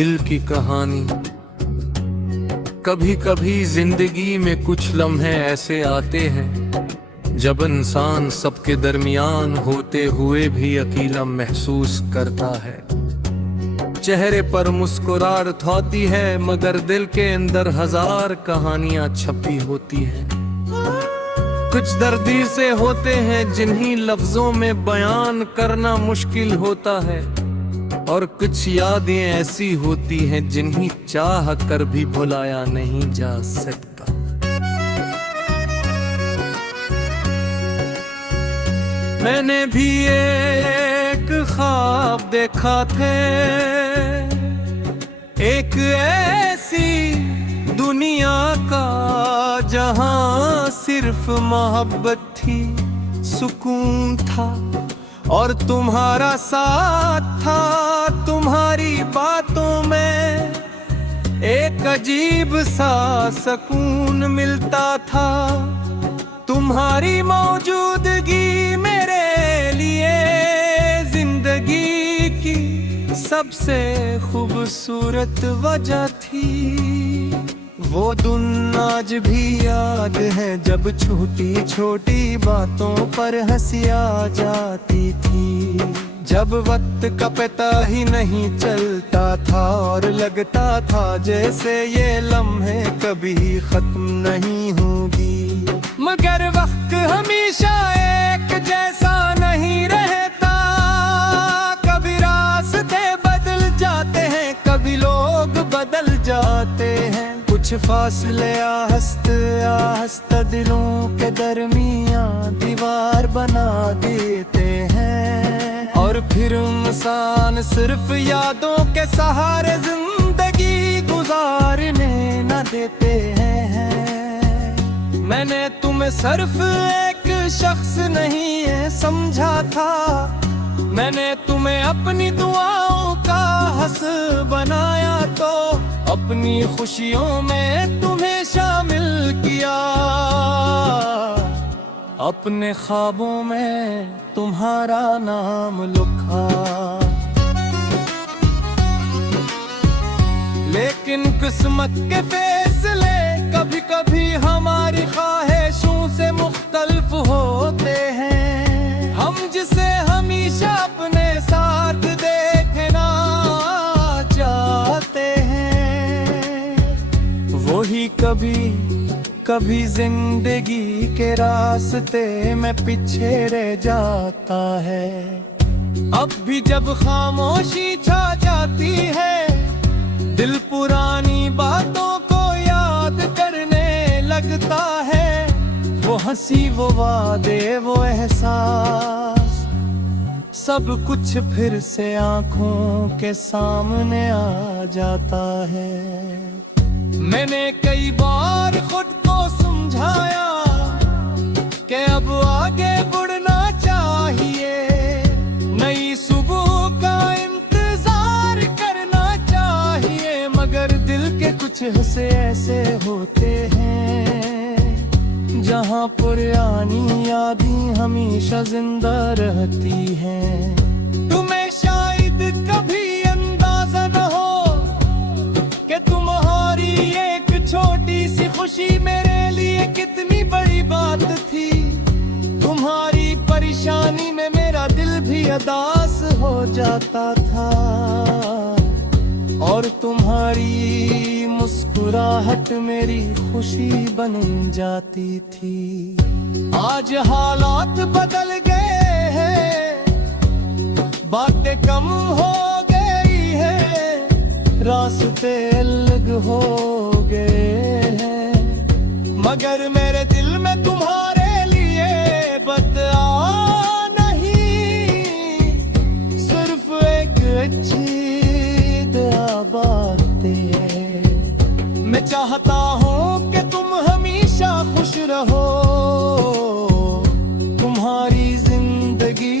दिल की कहानी। कभी कभी जिंदगी में कुछ लम्हे ऐसे आते हैं जब इंसान सबके दरमियान होते हुए भी अकेला महसूस करता है। चेहरे पर मुस्कुराहट होती है मगर दिल के अंदर हजार कहानियां छपी होती हैं। कुछ दर्दी से होते हैं जिन्हीं लफ्जों में बयान करना मुश्किल होता है, और कुछ यादें ऐसी होती हैं जिन्हीं चाह कर भी भुलाया नहीं जा सकता। मैंने भी एक ख्वाब देखा थे, एक ऐसी दुनिया का जहां सिर्फ मोहब्बत थी, सुकून था और तुम्हारा साथ था। तुम्हारी बातों में एक अजीब सा सुकून मिलता था। तुम्हारी मौजूदगी मेरे लिए जिंदगी की सबसे खूबसूरत वजह थी। वो दिन आज भी याद है जब छोटी छोटी बातों पर हंसी आ जाती थी, जब वक्त का पता ही नहीं चलता था और लगता था जैसे ये लम्हे कभी खत्म नहीं होगी। मगर वक्त हमेशा एक जैसा नहीं रहता, कभी रास्ते बदल जाते हैं, कभी लोग बदल जाते हैं। कुछ फासले आहिस्ता दिलों के दरमियां दीवार बना देते हैं, और फिर इंसान सिर्फ यादों के सहारे जिंदगी गुजारने न देते हैं। मैंने तुम्हें सिर्फ एक शख्स नहीं है समझा था, मैंने तुम्हें अपनी दुआओं का हंस बनाया, तो अपनी खुशियों में तुम्हें शामिल किया, अपने ख्वाबों में तुम्हारा नाम लिखा। लेकिन किस्मत के फैसले कभी कभी हमारी ख्वाहिशों से मुख्तलिफ होते हैं। हम जिसे हमेशा अपने साथ देखना चाहते हैं, वही कभी कभी जिंदगी के रास्ते में पीछे रह जाता है। अब भी जब खामोशी छा जाती है, दिल पुरानी बातों को याद करने लगता है। वो हंसी, वो वादे, वो एहसास, सब कुछ फिर से आंखों के सामने आ जाता है। मैंने कई बार खुद को समझाया कि अब आगे बढ़ना चाहिए, नई सुबह का इंतजार करना चाहिए। मगर दिल के कुछ हिस्से ऐसे होते हैं जहां पुरानी यादें हमेशा जिंदा रहती हैं। तुम्हें शायद कभी अंदाजा न हो कि तुम्हारी एक छोटी सी खुशी मेरे लिए कितनी बड़ी बात थी। तुम्हारी परेशानी में मेरा दिल भी उदास हो जाता था, और तुम्हारी मुस्कुराहट मेरी खुशी बन जाती थी। आज हालात बदल गए हैं, बातें कम हो गई है, रास्ते अलग हो गए हैं, मगर मेरे दिल में तुम्हारे लिए बदआ नहीं, सिर्फ एक अच्छी बातें। मैं चाहता हूँ कि तुम हमेशा खुश रहो, तुम्हारी जिंदगी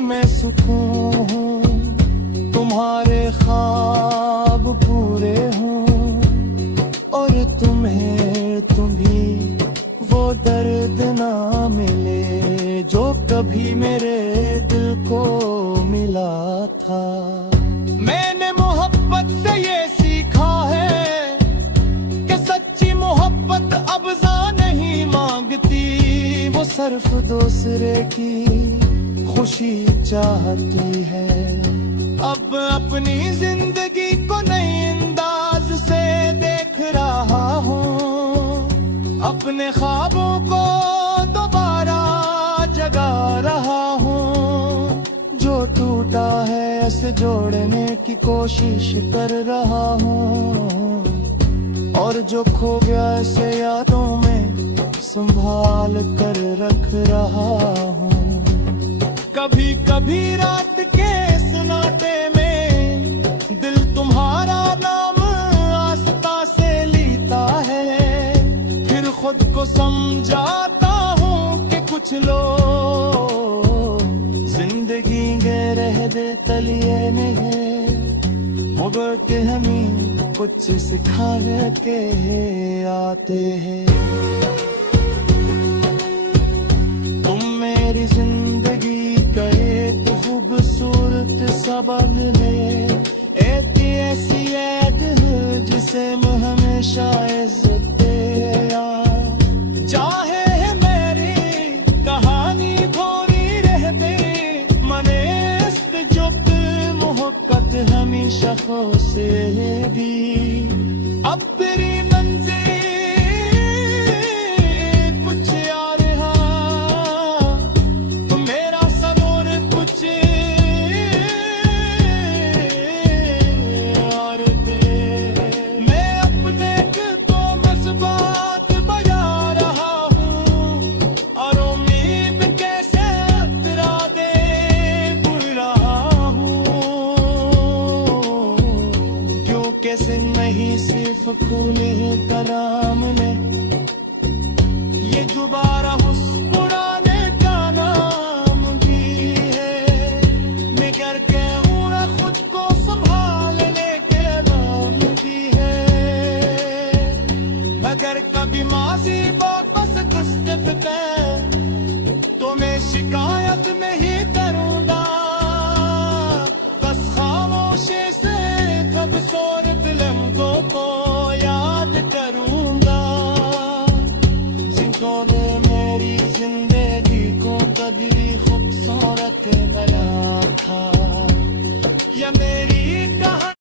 में सुकून हूँ, तुम्हारे ख्वाब पूरे हों, और तुम्हें वो दर्द ना मिले जो कभी मेरे दिल को मिला था। मैंने मोहब्बत सिर्फ दूसरे की खुशी चाहती है। अब अपनी जिंदगी को नई अंदाज से देख रहा हूँ, अपने ख्वाबों को दोबारा जगा रहा हूँ। जो टूटा है ऐसे जोड़ने की कोशिश कर रहा हूँ, और जो खो गया ऐसे यादों में संभाल कर रख रहा हूँ। कभी कभी रात के सन्नाटे में दिल तुम्हारा नाम आस्ता से लेता है। फिर खुद को समझाता हूँ कि कुछ लोग जिंदगी के रह दे तलिए नहीं, मगर के हमें कुछ सिखा के आते हैं। तुम मेरी जिंदगी का एक खूबसूरत सबक है, एक ऐसी याद है जिसे मैं हमेशा इज्जत दिया। चाहे है मेरी कहानी थोड़ी रह दे, मने इश्क जुब्त मोहब्बत हमेशा खो से भी। अब तेरी मंजिल कुछ और हा, तो मेरा सरोर कुछ और दे। मैं अपने को मज़बात बजा रहा हूँ, और उम्मीद कैसे तेरा दे भूल रहा हूँ। क्योंकि नहीं सिर्फ खूनी कराम ने ये दोबारा मुस्कुराने का नाम भी है। मैं करके हूँ खुद को संभालने के नाम भी है। अगर कभी माजी